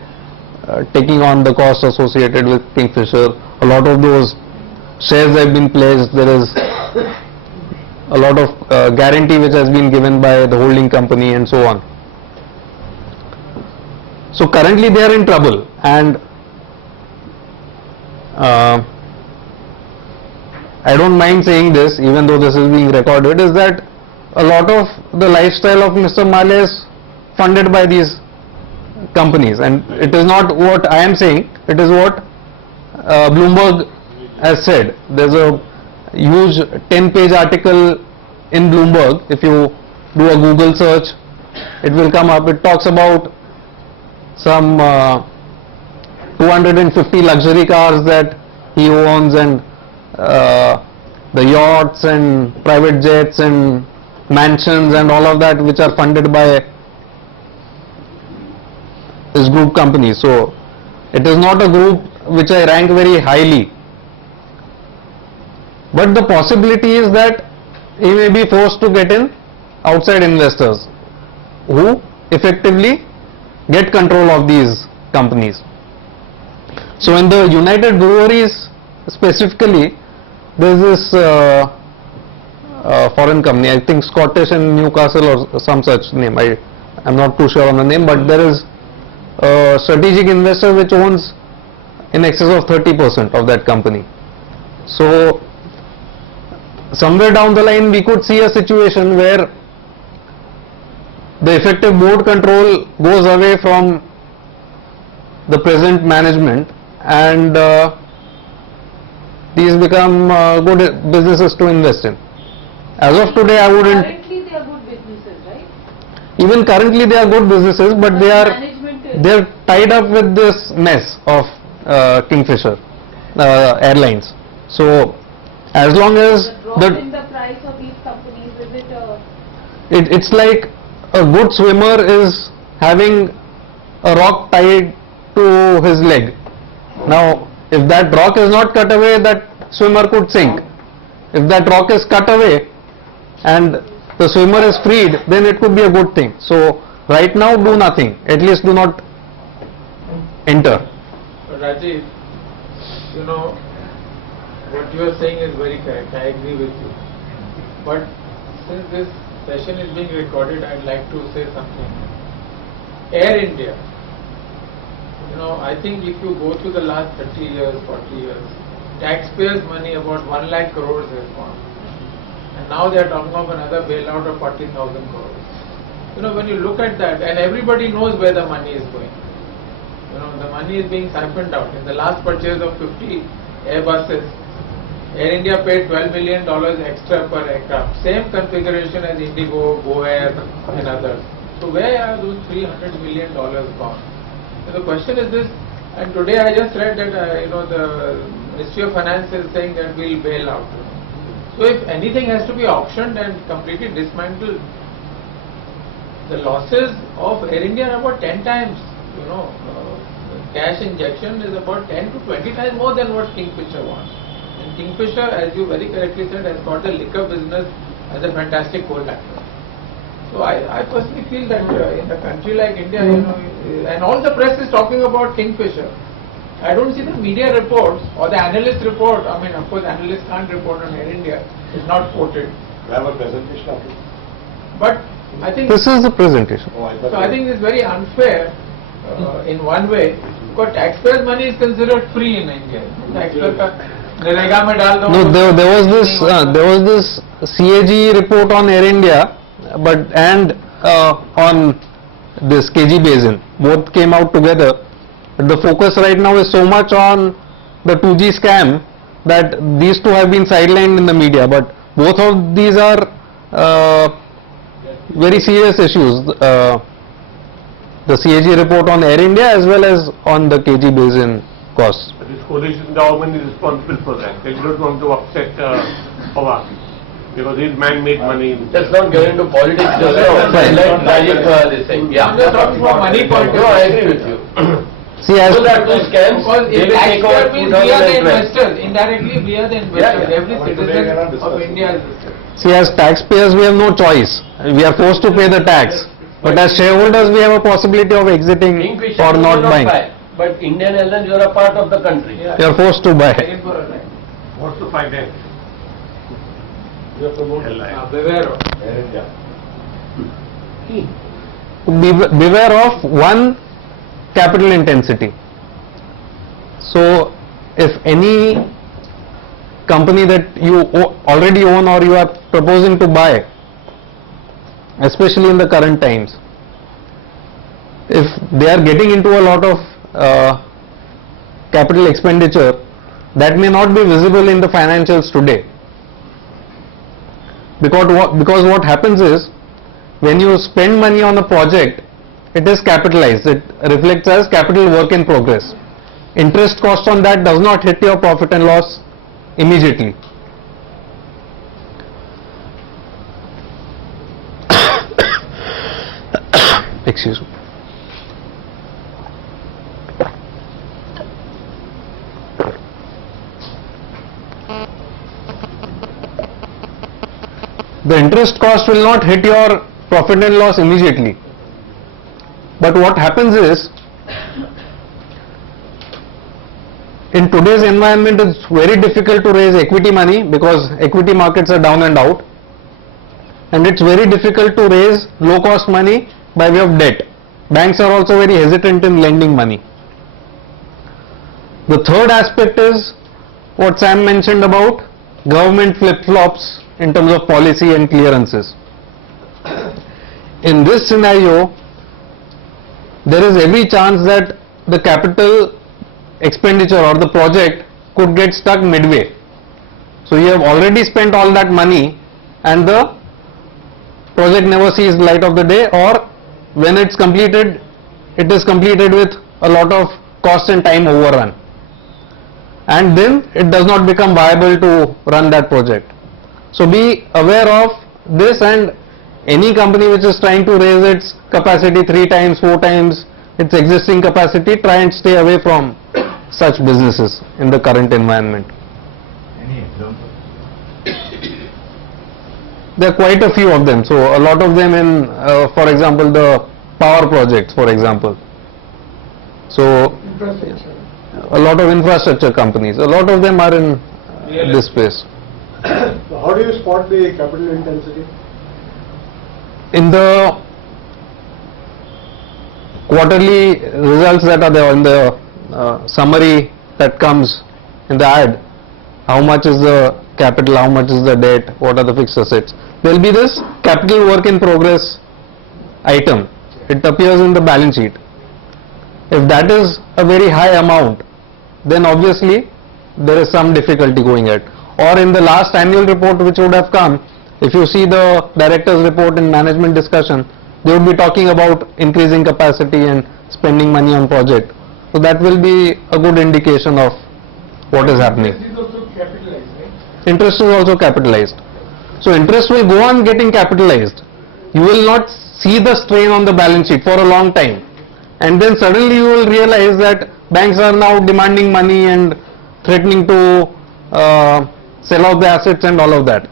taking on the cost associated with Kingfisher. A lot of those shares have been pledged. There is a lot of guarantee which has been given by the holding company and so on. So currently they are in trouble, and I don't mind saying this even though this is being recorded, is that a lot of the lifestyle of Mr. Male is funded by these companies, and it is not what I am saying, it is what Bloomberg has said. There's a huge 10-page article in Bloomberg. If you do a Google search, it will come up. It talks about some 250 luxury cars that he owns, and the yachts and private jets and mansions and all of that which are funded by his group company. So it is not a group which I rank very highly. But the possibility is that he may be forced to get in outside investors who effectively get control of these companies. So in the United Breweries specifically, there is this foreign company, I think Scottish and Newcastle or some such name, I am not too sure on the name, but there is a strategic investor which owns in excess of 30% of that company. So somewhere down the line we could see a situation where the effective board control goes away from the present management and these become good businesses to invest in. As of today, I wouldn't. Currently they are good businesses, right? Even currently they are good businesses, but they are tied up with this mess of Kingfisher Airlines. So as long as The drop in the price of these companies, is it a... it's like a good swimmer is having a rock tied to his leg. Now, if that rock is not cut away, that swimmer could sink. If that rock is cut away and the swimmer is freed, then it could be a good thing. So, right now, do nothing. At least do not enter. Rajeev, you know, what you are saying is very correct. I agree with you. But since this session is being recorded, I'd like to say something. Air India. You know, I think if you go through the last 30 years, 40 years, taxpayers' money about 1 lakh crores has gone. And now they are talking of another bailout of 40,000 crores. You know, when you look at that, and everybody knows where the money is going. You know, the money is being siphoned out. In the last purchase of 50 Airbuses, Air India paid $12 million extra per aircraft. Same configuration as Indigo, Go Air and others. So where are those $300 million gone? So the question is this, and today I just read that the Ministry of Finance is saying that we'll bail out. So if anything has to be auctioned and completely dismantled, the losses of Air India are about 10 times. Cash injection is about 10 to 20 times more than what Kingfisher wants. And Kingfisher, as you very correctly said, has got the liquor business as a fantastic co-factor. So I personally feel that in a country like India, and all the press is talking about Kingfisher. I don't see the media reports or the analyst report. I mean, of course, analysts can't report on Air India. It's not quoted. We have a presentation of it. But I think This is the presentation. so. I think it's very unfair in one way, because taxpayers' money is considered free in India. Taxpayer ka NREGA में डाल दो. No, there was this CAG report on Air India, and on this KG Basin. Both came out together. The focus right now is so much on the 2G scam that these two have been sidelined in the media. But both of these are very serious issues. The CAG report on Air India as well as on the KG Basin costs. This coalition government is responsible for that. They don't want to upset Pawar because he's man-made money. Let's not get into politics just now. Let Rajeev this thing. Yeah. I'm just talking from money point of view. No, I agree with you. See, as Those are two scams. Because They if will take over taxpayer means we are the 2012. investors. Indirectly, we are the investors. Yeah. Every citizen of India is. See, as taxpayers, we have no choice. We are forced to pay the tax. But as shareholders, we have a possibility of exiting Kingfisher or you not will buying. buy, but Indian Airlines, you are a part of the country. Yeah. You are forced to buy. Taken for a ride. What's the finance? You have to move to Beware of. Air India. Beware of one, capital intensity. So, if any company that you already own or you are proposing to buy, especially in the current times, if they are getting into a lot of capital expenditure, that may not be visible in the financials today. Because what happens is, when you spend money on a project, it is capitalized. It reflects as capital work in progress. Interest cost on that does not hit your profit and loss immediately. Excuse me. The interest cost will not hit your profit and loss immediately. But what happens is, in today's environment it's very difficult to raise equity money because equity markets are down and out, and it's very difficult to raise low cost money by way of debt. Banks are also very hesitant in lending money. The third aspect is what Sam mentioned about government flip-flops in terms of policy and clearances. In this scenario, there is every chance that the capital expenditure or the project could get stuck midway. So you have already spent all that money and the project never sees light of the day, or when it's completed, it is completed with a lot of cost and time overrun, and then it does not become viable to run that project. So be aware of this, and any company which is trying to raise its capacity 3 times, 4 times its existing capacity, try and stay away from such businesses in the current environment. Any example? There are quite a few of them. So a lot of them in, for example, the power projects, for example. So a lot of infrastructure companies, a lot of them are in this space. So how do you spot the capital intensity? In the quarterly results that are there, in the summary that comes in the ad, how much is the capital, how much is the debt, what are the fixed assets, there will be this capital work in progress item. It appears in the balance sheet. If that is a very high amount, then obviously there is some difficulty going at. Or in the last annual report which would have come, if you see the director's report and management discussion, they would be talking about increasing capacity and spending money on project. So that will be a good indication of what is happening. This is also capitalized, right? Interest is also capitalized. So interest will go on getting capitalized. You will not see the strain on the balance sheet for a long time. And then suddenly you will realize that banks are now demanding money and threatening to sell off the assets and all of that.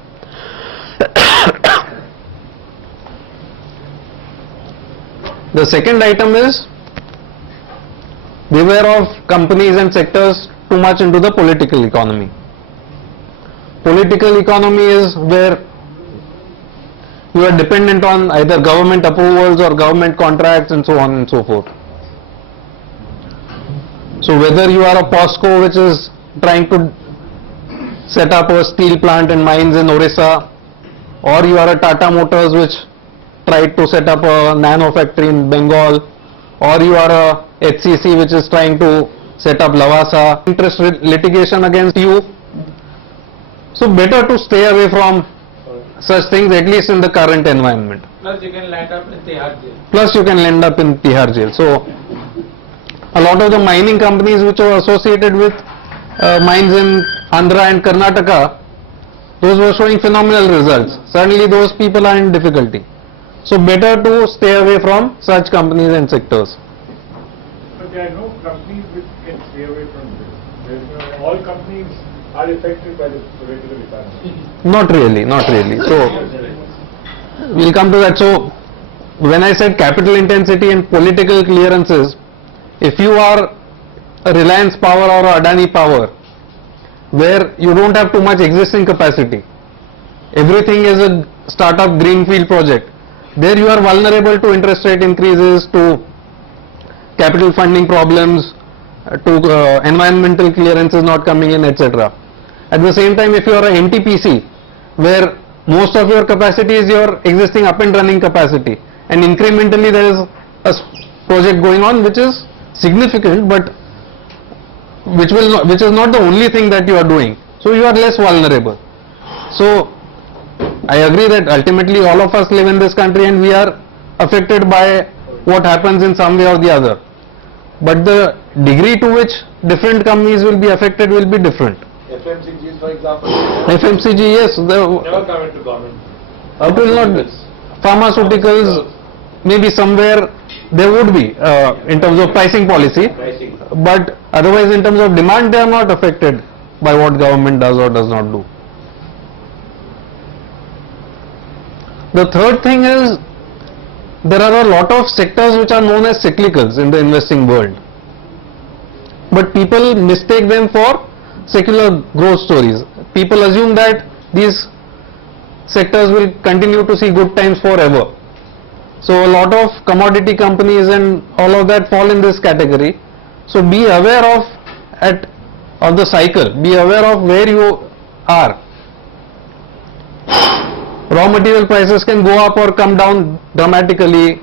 The second item is beware of companies and sectors too much into the political economy. Political economy is where you are dependent on either government approvals or government contracts and so on and so forth. So whether you are a POSCO which is trying to set up a steel plant and mines in Orissa, or you are a Tata Motors which tried to set up a nano factory in Bengal, or you are a HCC which is trying to set up Lavasa, interest litigation against you. So better to stay away from such things, at least in the current environment. Plus you can land up in Tihar jail. Plus you can end up in Tihar jail. So a lot of the mining companies which are associated with mines in Andhra and Karnataka, those were showing phenomenal results. Suddenly those people are in difficulty. So better to stay away from such companies and sectors. But there are no companies which can stay away from this. All companies are affected by the regular economy. Not really, not really. So we'll come to that. So when I said capital intensity and political clearances, if you are a Reliance Power or a Adani Power, where you don't have too much existing capacity, everything is a startup greenfield project, there you are vulnerable to interest rate increases, to capital funding problems, to environmental clearances not coming in, etc. At the same time, if you are a NTPC, where most of your capacity is your existing up and running capacity, and incrementally there is a project going on which is significant, but which is not the only thing that you are doing, so you are less vulnerable. So I agree that ultimately all of us live in this country and we are affected by what happens in some way or the other, but the degree to which different companies will be affected will be different. FMCGs, for example, FMCG, yes, never come into government. it will not be. Pharmaceuticals, maybe somewhere there would be in terms of pricing policy, but otherwise in terms of demand they are not affected by what government does or does not do. The third thing is, there are a lot of sectors which are known as cyclicals in the investing world, but people mistake them for secular growth stories. People assume that these sectors will continue to see good times forever. So a lot of commodity companies and all of that fall in this category. So be aware of the cycle, be aware of where you are. Raw material prices can go up or come down dramatically.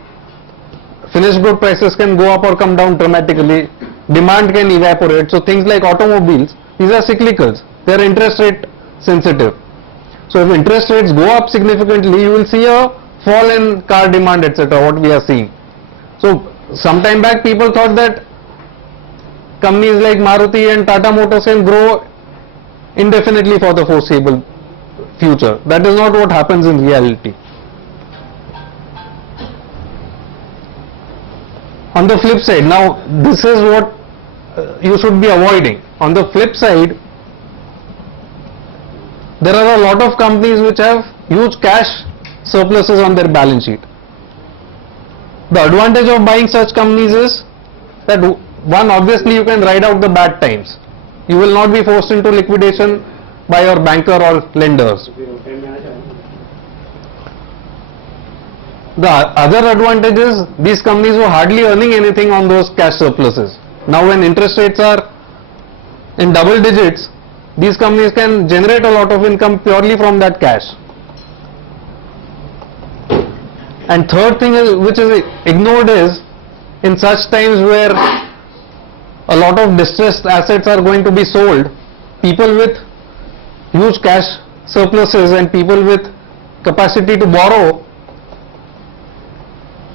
Finished good prices can go up or come down dramatically. Demand can evaporate. So things like automobiles, these are cyclicals. They are interest rate sensitive. So if interest rates go up significantly, you will see a fall in car demand, etc., what we are seeing. So some time back people thought that companies like Maruti and Tata Motors can grow indefinitely for the foreseeable future. That is not what happens in reality. On the flip side, now this is what you should be avoiding. On the flip side, there are a lot of companies which have huge cash surpluses on their balance sheet. The advantage of buying such companies is that, one, obviously you can ride out the bad times. You will not be forced into liquidation by your banker or lenders. The other advantage is these companies were hardly earning anything on those cash surpluses. Now when interest rates are in double digits, these companies can generate a lot of income purely from that cash. And third thing is, which is ignored, is in such times where a lot of distressed assets are going to be sold, people with huge cash surpluses and people with capacity to borrow,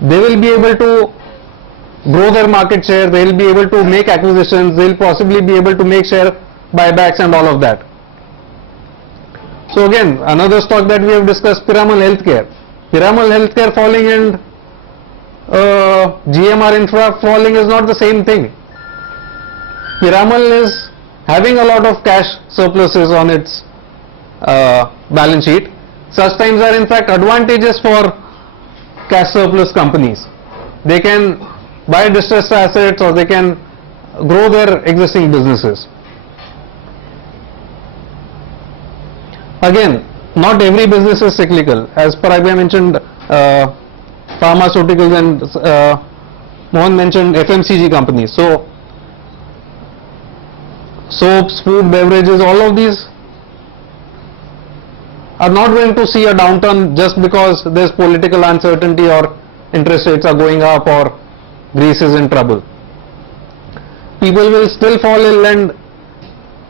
they will be able to grow their market share, they will be able to make acquisitions, they will possibly be able to make share buybacks and all of that. So again, another stock that we have discussed, Piramal Healthcare. Piramal Healthcare falling and GMR Infra falling is not the same thing. Piramal is having a lot of cash surpluses on its balance sheet. Such times are in fact advantageous for cash surplus companies. They can buy distressed assets or they can grow their existing businesses. Again, not every business is cyclical. As per I mentioned pharmaceuticals and Mohan mentioned FMCG companies. So soaps, food, beverages, all of these are not going to see a downturn just because there is political uncertainty or interest rates are going up or Greece is in trouble. People will still fall ill and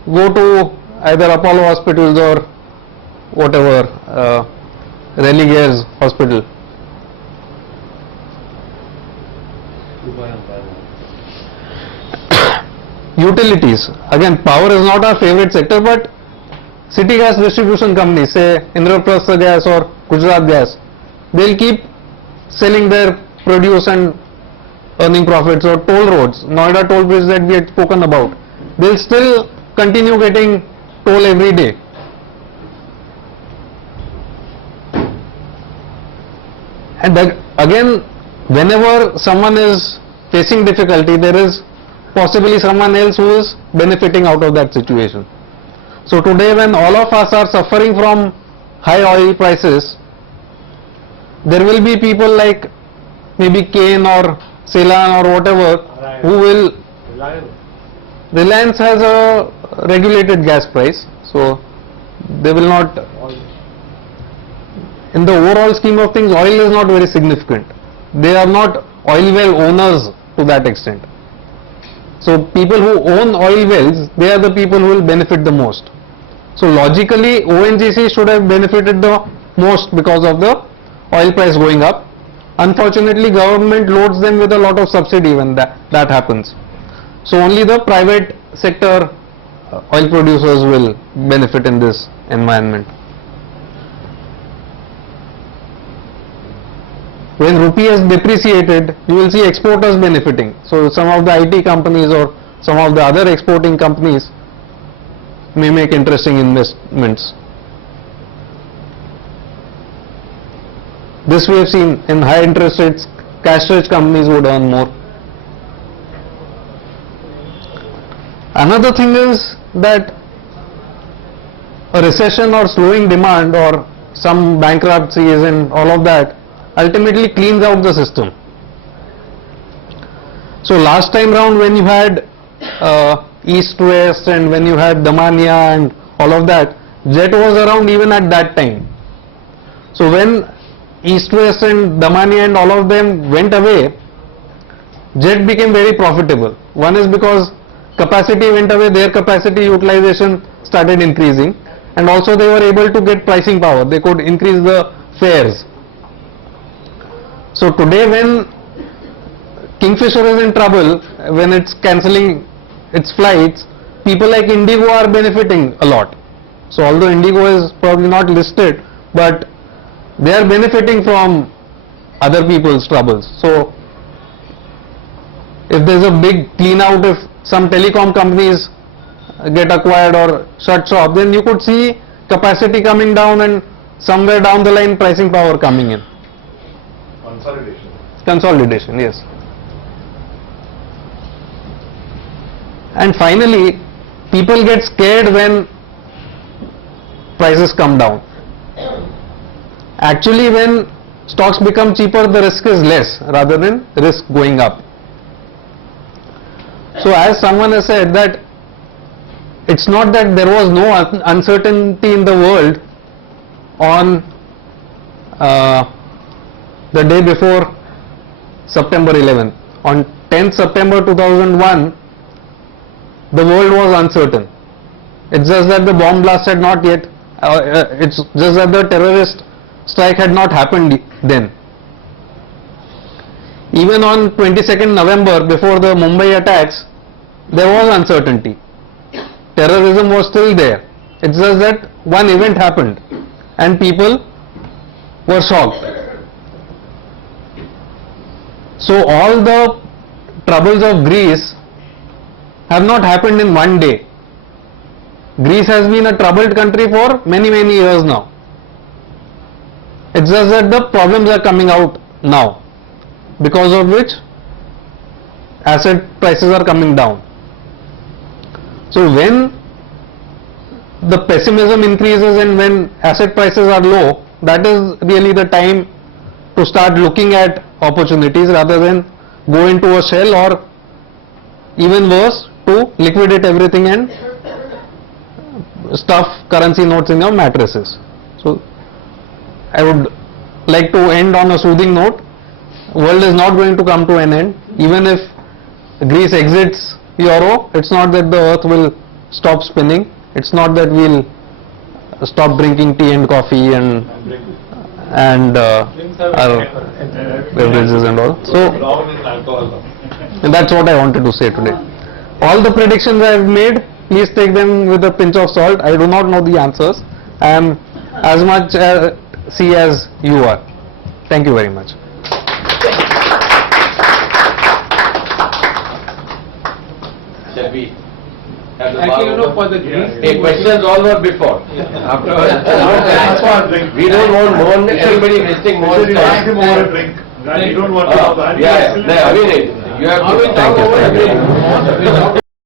go to either Apollo hospitals or whatever, Religaire's hospital. Utilities. Again, power is not our favorite sector, but city gas distribution companies, say Indraprastha Gas or Gujarat Gas, they'll keep selling their produce and earning profits. Or toll roads, Noida toll bridge that we had spoken about, they'll still continue getting toll every day. And again, whenever someone is facing difficulty, there is possibly someone else who is benefiting out of that situation. So today when all of us are suffering from high oil prices, there will be people like maybe Kane or Ceylon or whatever who will. Reliance has a regulated gas price, so they will not. In the overall scheme of things, oil is not very significant. They are not oil well owners to that extent. So people who own oil wells, they are the people who will benefit the most. So logically, ONGC should have benefited the most because of the oil price going up. Unfortunately, government loads them with a lot of subsidy when that happens. So only the private sector oil producers will benefit in this environment. When rupee has depreciated, you will see exporters benefiting. So some of the IT companies or some of the other exporting companies may make interesting investments. This we have seen in high interest rates, cash-rich companies would earn more. Another thing is that a recession or slowing demand or some bankruptcies and all of that ultimately cleans out the system. So last time round when you had East-West and when you had Damania and all of that, Jet was around even at that time. So when East-West and Damania and all of them went away, Jet became very profitable. One is because capacity went away, their capacity utilization started increasing, and also they were able to get pricing power. They could increase the fares. So today when Kingfisher is in trouble, when it's cancelling its flights, people like Indigo are benefiting a lot. So although Indigo is probably not listed, but they are benefiting from other people's troubles. So if there's a big clean out, if some telecom companies get acquired or shut shop, then you could see capacity coming down and somewhere down the line pricing power coming in. Consolidation. Consolidation, yes. And finally, people get scared when prices come down. Actually, when stocks become cheaper, the risk is less rather than risk going up. So as someone has said that it's not that there was no uncertainty in the world on the day before September 11th. On 10th September 2001, the world was uncertain. It's just that the bomb blast had not yet, it's just that the terrorist strike had not happened then. Even on 22nd November, before the Mumbai attacks, there was uncertainty. Terrorism was still there. It's just that one event happened and people were shocked. So all the troubles of Greece have not happened in one day. Greece has been a troubled country for many years now. It's just that the problems are coming out now, because of which asset prices are coming down. So when the pessimism increases and when asset prices are low, that is really the time to start looking at opportunities rather than go into a shell, or even worse, to liquidate everything and stuff currency notes in your mattresses. So I would like to end on a soothing note. World is not going to come to an end. Even if Greece exits Euro, it's not that the earth will stop spinning. It's not that we'll stop drinking tea and coffee and our beverages and all. So that's what I wanted to say today. All the predictions I have made, please take them with a pinch of salt. I do not know the answers. I am as much C as you are. Thank you very much. Shall we have the Actually, bar for the open? Greece. Hey, questions all were before. After we don't want more, anybody wasting more time. Ask him over a drink. You don't want to have that. Yeah, I mean, you have to. Thank you.